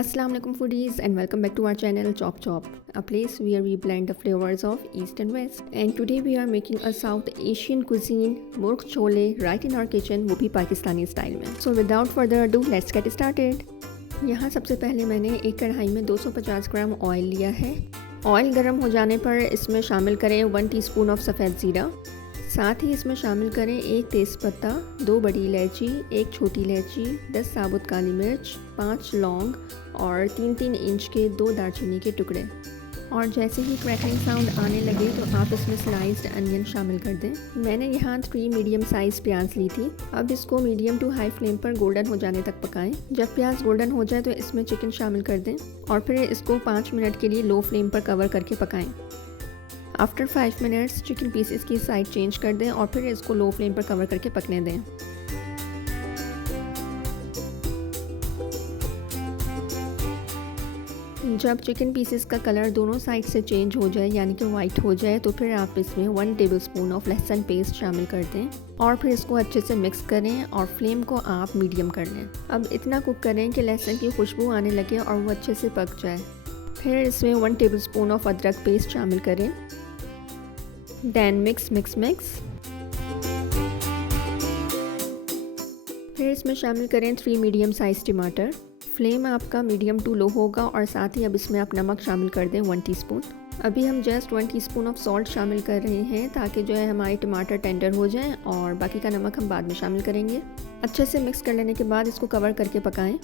Assalamu alaikum foodies and welcome back to our channel Chop Chop, a place where we blend the flavors of East and West. And today we are making a South Asian cuisine, murg chole, right in our kitchen, वो भी Pakistani style में. So without further ado, let's get started. यहाँ सबसे पहले मैंने एक कढ़ाई में 250 ग्राम ऑयल लिया है. ऑयल गर्म हो जाने पर इसमें शामिल करें 1 टीस्पून ऑफ सफ़ेद ज़ीरा. साथ ही इसमें शामिल करें 1 तेज़पत्ता, 2 बड़ी इलायची, 1 छोटी इलायची, 10 साबुत काली मिर्च, 5 लौंग और 3-3 इंच के 2 दालचीनी के टुकड़े. और जैसे ही क्रैकलिंग साउंड आने लगे तो आप इसमें स्लाइस्ड अनियन शामिल कर दें. मैंने यहाँ 3 मीडियम साइज़ प्याज ली थी. अब इसको मीडियम टू हाई फ्लेम पर गोल्डन हो जाने तक पकाएं. जब प्याज गोल्डन हो जाए तो इसमें चिकन शामिल कर दें और फिर इसको 5 मिनट के लिए लो फ्लेम पर कवर करके पकाएं. आफ्टर 5 मिनट्स चिकन पीसेस की साइड चेंज कर दें और फिर इसको लो फ्लेम पर कवर करके पकने दें. जब चिकन पीसेस का कलर दोनों साइड से चेंज हो जाए यानी कि वाइट हो जाए तो फिर आप इसमें 1 टेबलस्पून ऑफ लहसुन पेस्ट शामिल कर दें और फिर इसको अच्छे से मिक्स करें और फ्लेम को आप मीडियम कर लें. अब इतना कुक करें कि लहसुन की खुशबू आने लगे और वो अच्छे से पक जाए. फिर इसमें 1 टेबलस्पून ऑफ अदरक पेस्ट शामिल करें. Then mix. फिर इसमें शामिल करें 3 मीडियम साइज़ टमाटर. फ्लेम आपका मीडियम टू लो होगा और साथ ही अब इसमें आप नमक शामिल कर दें 1 टीस्पून. अभी हम जस्ट 1 टीस्पून ऑफ सॉल्ट शामिल कर रहे हैं ताकि जो है हमारे टमाटर टेंडर हो जाएं और बाकी का नमक हम बाद में शामिल करेंगे. अच्छे से मिक्स कर लेने के बाद इसको कवर करके पकाएं.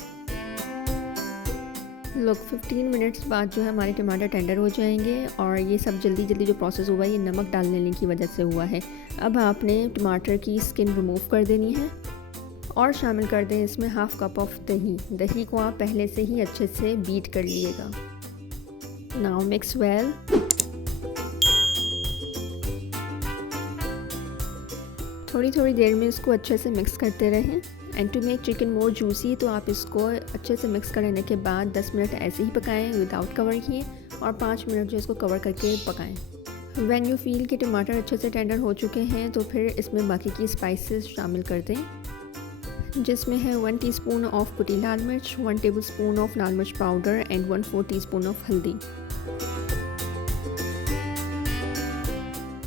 लोग 15 मिनट्स बाद जो है हमारे टमाटर टेंडर हो जाएंगे और ये सब जल्दी जो प्रोसेस हुआ ये नमक डालने की वजह से हुआ है. अब आपने टमाटर की स्किन रिमूव कर देनी है और शामिल कर दें इसमें हाफ़ कप ऑफ दही. दही को आप पहले से ही अच्छे से बीट कर लीजिएगा. Now mix well. थोड़ी देर में इसको अच्छे से मिक्स करते रहें. And to make chicken more juicy तो आप इसको अच्छे से मिक्स करने के बाद 10 मिनट ऐसे ही पकाएं विदाउट कवर किए और 5 मिनट जो इसको कवर करके पकाएं. व्हेन यू फील कि टमाटर अच्छे से टेंडर हो चुके हैं तो फिर इसमें बाकी की स्पाइसेस शामिल कर दें जिसमें है 1 टीस्पून ऑफ कुटी लाल मिर्च, 1 tablespoon of lal mirch powder and 1/4 teaspoon of haldi.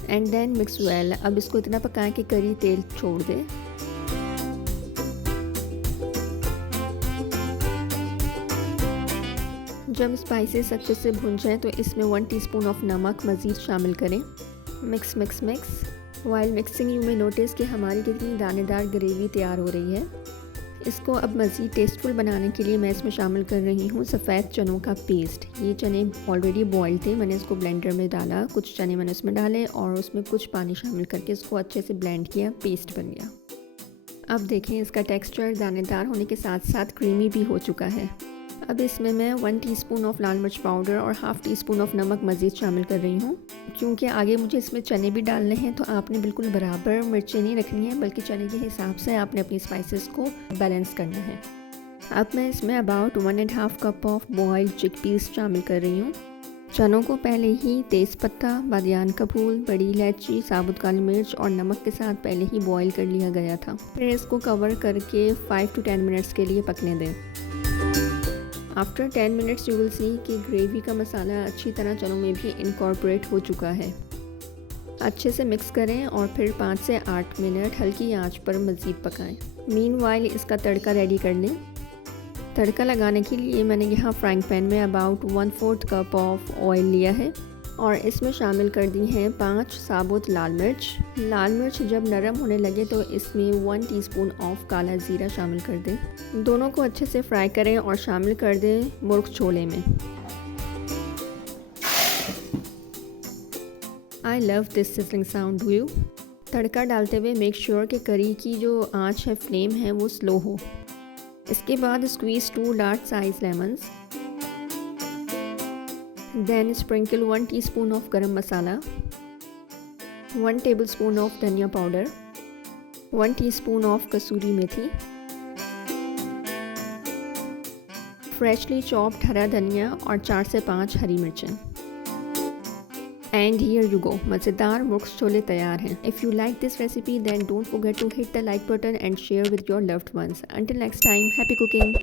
And then mix well. अब इसको इतना पकाएं कि करी तेल छोड़ दे. जब स्पाइसेस अच्छे से भुन जाएँ तो इसमें 1 टीस्पून ऑफ नमक मज़ीद शामिल करें. मिक्स. वाइल मिक्सिंग यू में नोटिस कि हमारी कितनी दानेदार ग्रेवी तैयार हो रही है. इसको अब मज़ीद टेस्टफुल बनाने के लिए मैं इसमें शामिल कर रही हूँ सफ़ेद चनों का पेस्ट. ये चने ऑलरेडी बॉयल थे, मैंने इसको ब्लेंडर में डाला. कुछ चने मैंने उसमें डाले और उसमें कुछ पानी शामिल करके इसको अच्छे से ब्लेंड किया. पेस्ट बन गया. अब देखें इसका टेक्सचर दानेदार होने के साथ साथ क्रीमी भी हो चुका है. अब इसमें मैं 1 teaspoon of lal mirch powder और हाफ़ टीस्पून ऑफ नमक मज़ीद शामिल कर रही हूँ. क्योंकि आगे मुझे इसमें चने भी डालने हैं तो आपने बिल्कुल बराबर मिर्चें नहीं रखनी है बल्कि चने के हिसाब से आपने अपनी स्पाइसेस को बैलेंस करना है. अब मैं इसमें about 1.5 cup of boiled chickpeas शामिल कर रही हूँ. चनों को पहले ही तेज़पत्ता, बादियान का फूल, बड़ी इलायची, साबुत काली मिर्च और नमक के साथ पहले ही बॉईल कर लिया गया था. फिर इसको कवर करके 5 to 10 मिनट्स के लिए पकने दें. After 10 minutes you will see कि ग्रेवी का मसाला अच्छी तरह चनों में भी इनकॉर्पोरेट हो चुका है. अच्छे से मिक्स करें और फिर 5 से 8 मिनट हल्की आंच पर मज़ीद पकाएं. मीनवाइल इसका तड़का रेडी कर लें. तड़का लगाने के लिए मैंने यहाँ फ्राइंग पैन में अबाउट 1/4 कप ऑफ ऑयल लिया है और इसमें शामिल कर दी हैं 5 साबुत लाल मिर्च. लाल मिर्च जब नरम होने लगे तो इसमें 1 टीस्पून ऑफ काला ज़ीरा शामिल कर दें. दोनों को अच्छे से फ्राई करें और शामिल कर दें मुर्ग छोले में. I love this sizzling sound. Do you? तड़का डालते हुए मेक श्योर कि करी की जो आंच है, फ्लेम है, वो स्लो हो. इसके बाद squeeze 2 large size lemons. Then sprinkle 1 teaspoon of garam masala, 1 tablespoon of dhania powder, 1 teaspoon of kasuri methi, freshly chopped हरा धनिया और 4 से 5 हरी मिर्चें. And here you go, मज़ेदार मुर्ग छोले तैयार हैं. If you like this recipe then don't forget to hit the like button and share with your loved ones. Until next time, happy cooking.